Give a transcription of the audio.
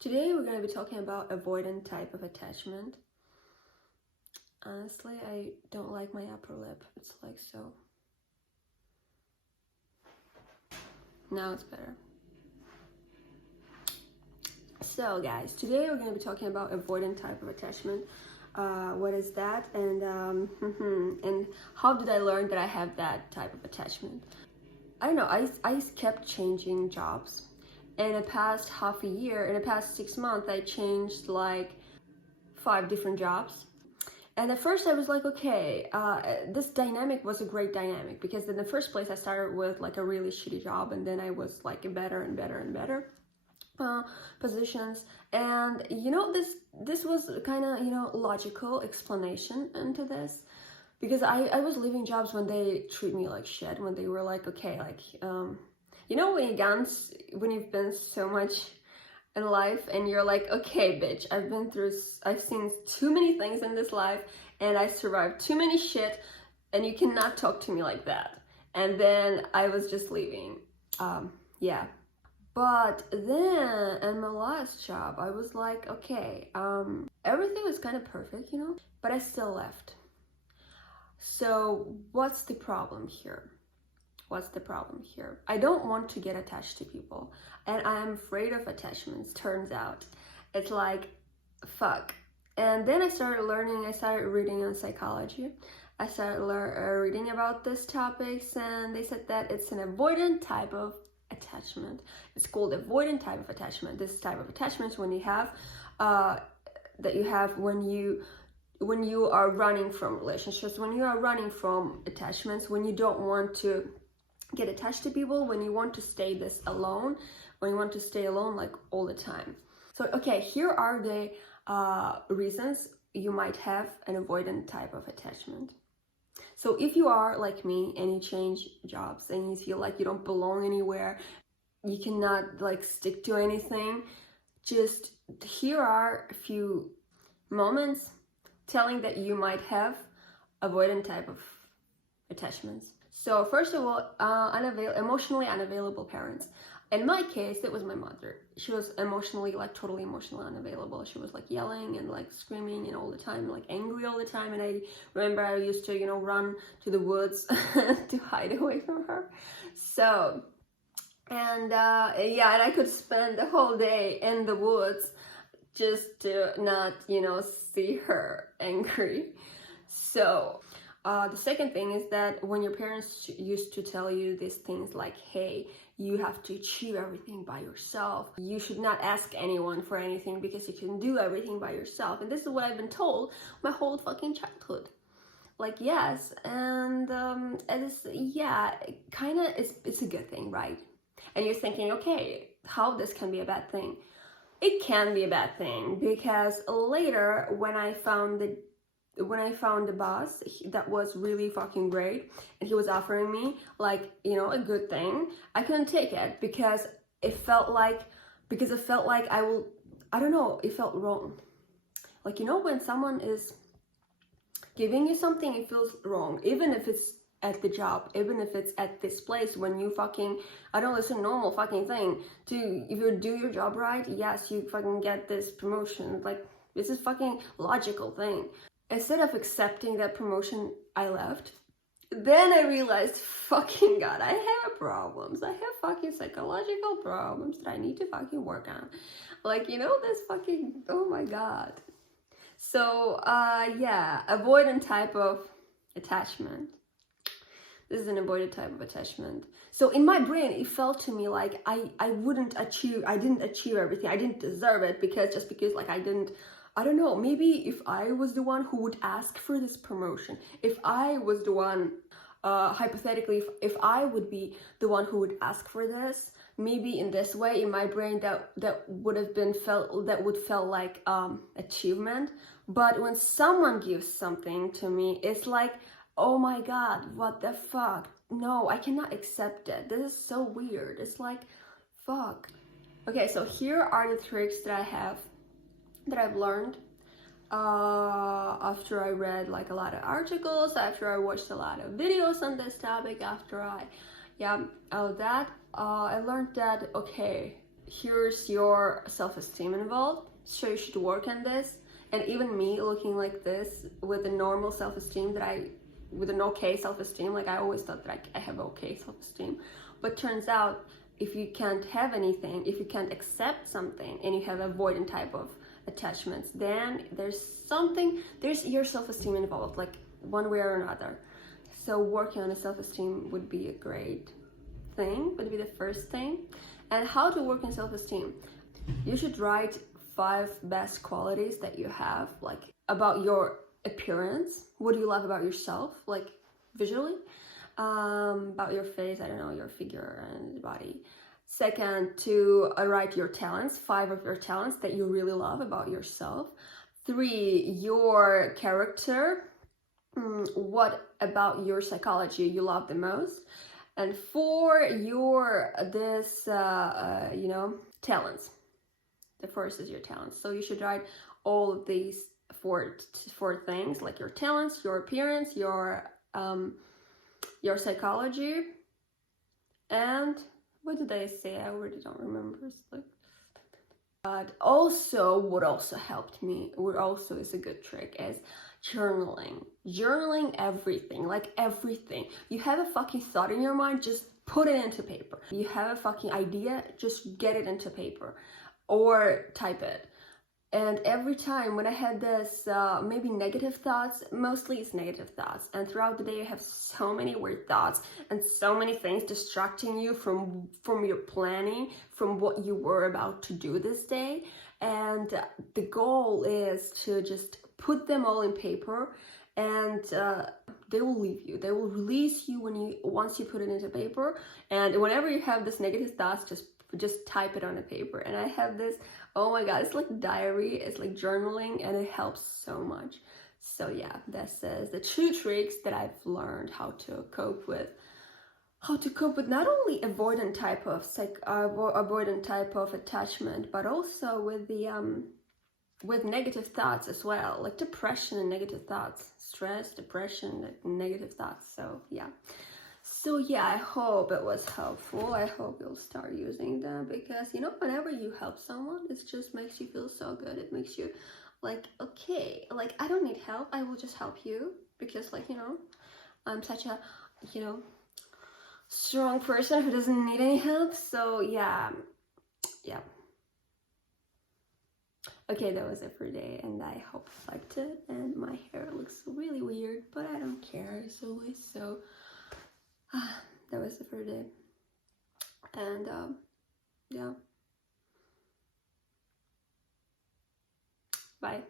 Today we're going to be talking about avoidant type of attachment. Honestly, I don't like my upper lip. It's like so. Now it's better. So guys, today we're going to be talking about avoidant type of attachment. What is that? And and how did I learn that I have that type of attachment? I don't know, I kept changing jobs. In the past half a year, in the past 6 months, I changed like 5 different jobs. And at first I was like, okay, this dynamic was a great dynamic, because in the first place I started with like a really shitty job, and then I was like better and better and better positions. And you know, this was kind of, you know, logical explanation into this, because I was leaving jobs when they treat me like shit, when they were like, okay, like you know, when you've been so much in life and you're like, okay bitch, I've seen too many things in this life and I survived too many shit, and you cannot talk to me like that. And then I was just leaving. Yeah. But then in my last job I was like, okay, everything was kind of perfect, you know, but I still left. So what's the problem here? What's the problem here? I don't want to get attached to people, and I'm afraid of attachments, turns out. It's like, fuck. And then I started reading on psychology. I started reading about these topics, and they said that it's an avoidant type of attachment. It's called avoidant type of attachment. This type of attachment when you have, that you have when you are running from relationships, when you are running from attachments, when you don't want to get attached to people, when you want to stay alone, when you want to stay alone like all the time. So okay, here are the reasons you might have an avoidant type of attachment. So if you are like me and you change jobs and you feel like you don't belong anywhere, you cannot like stick to anything, just here are a few moments telling that you might have avoidant type of attachments. So first of all, emotionally unavailable parents. In my case, it was my mother. She was emotionally, like totally emotionally unavailable. She was like yelling and like screaming and all the time, like angry all the time. And I remember I used to, you know, run to the woods to hide away from her. So, and yeah, and I could spend the whole day in the woods just to not, you know, see her angry. So the second thing is that when your parents used to tell you these things like, hey, you have to achieve everything by yourself. You should not ask anyone for anything because you can do everything by yourself. And this is what I've been told my whole fucking childhood. Like, yes, and it's, yeah, kind of, it's a good thing, right? And you're thinking, okay, how this can be a bad thing? It can be a bad thing, because later when I found the boss that was really fucking great, and he was offering me like, you know, a good thing, I couldn't take it because it felt like I don't know, it felt wrong. Like, you know, when someone is giving you something, it feels wrong, even if it's at the job, even if it's at this place, when you fucking, I don't know, it's a normal fucking thing to, if you do your job right, yes, you fucking get this promotion. Like, this is fucking logical thing. Instead of accepting that promotion, I left. Then I realized, fucking God, I have problems. I have fucking psychological problems that I need to fucking work on. Like, you know, this fucking, oh my God. So, yeah, avoidant type of attachment. This is an avoidant type of attachment. So in my brain, it felt to me like I didn't achieve everything. I didn't deserve it because like I don't know, maybe if I was the one who would ask for this promotion, if I was the one, hypothetically, if I would be the one who would ask for this, maybe in this way, in my brain, that would felt like achievement. But when someone gives something to me, it's like, oh my God, what the fuck? No, I cannot accept it. This is so weird. It's like, fuck. Okay, so here are the tricks that I've learned after I read like a lot of articles, after I watched a lot of videos on this topic, after I learned that, okay, here's your self-esteem involved, so you should work on this. And even me looking like this with a normal self-esteem with an okay self-esteem, like I always thought that I have okay self-esteem, but turns out if you can't have anything, if you can't accept something, and you have avoidant type of attachments, then there's your self-esteem involved, like one way or another. So working on a self-esteem would be a great thing, would be the first thing. And how to work on self-esteem? You should write 5 best qualities that you have, like about your appearance. What do you love about yourself, like visually? About your face, I don't know, your figure and body. Second, to write your talents, 5 of your talents that you really love about yourself. 3, your character. What about your psychology you love the most? And 4, your talents. The first is your talents. So you should write all of these four things, like your talents, your appearance, your psychology, and what did I say? I already don't remember. It's like, but also, what also helped me, what also is a good trick, is journaling everything, like everything. You have a fucking thought in your mind, just put it into paper. You have a fucking idea, just get it into paper or type it. And every time when I had this maybe negative thoughts, mostly it's negative thoughts, and throughout the day you have so many weird thoughts and so many things distracting you from your planning, from what you were about to do this day. And the goal is to just put them all in paper, and they will leave you. They will release you once you put it into paper. And whenever you have this negative thoughts, just type it on a paper. And I have this, oh my god, it's like diary, it's like journaling, and it helps so much. So yeah, this is the 2 tricks that I've learned how to cope with not only avoidant type of attachment, but also with the with negative thoughts as well, like depression and negative thoughts, stress, depression, negative thoughts. So yeah, I hope it was helpful. I hope you'll start using them, because whenever you help someone, it just makes you feel so good. It makes you like, okay, like I don't need help, I will just help you, because I'm such a strong person who doesn't need any help. So yeah. Okay, that was it for today, and I hope you liked it. And my hair looks really weird, but I don't care, as always. So that was it for today, and yeah, bye.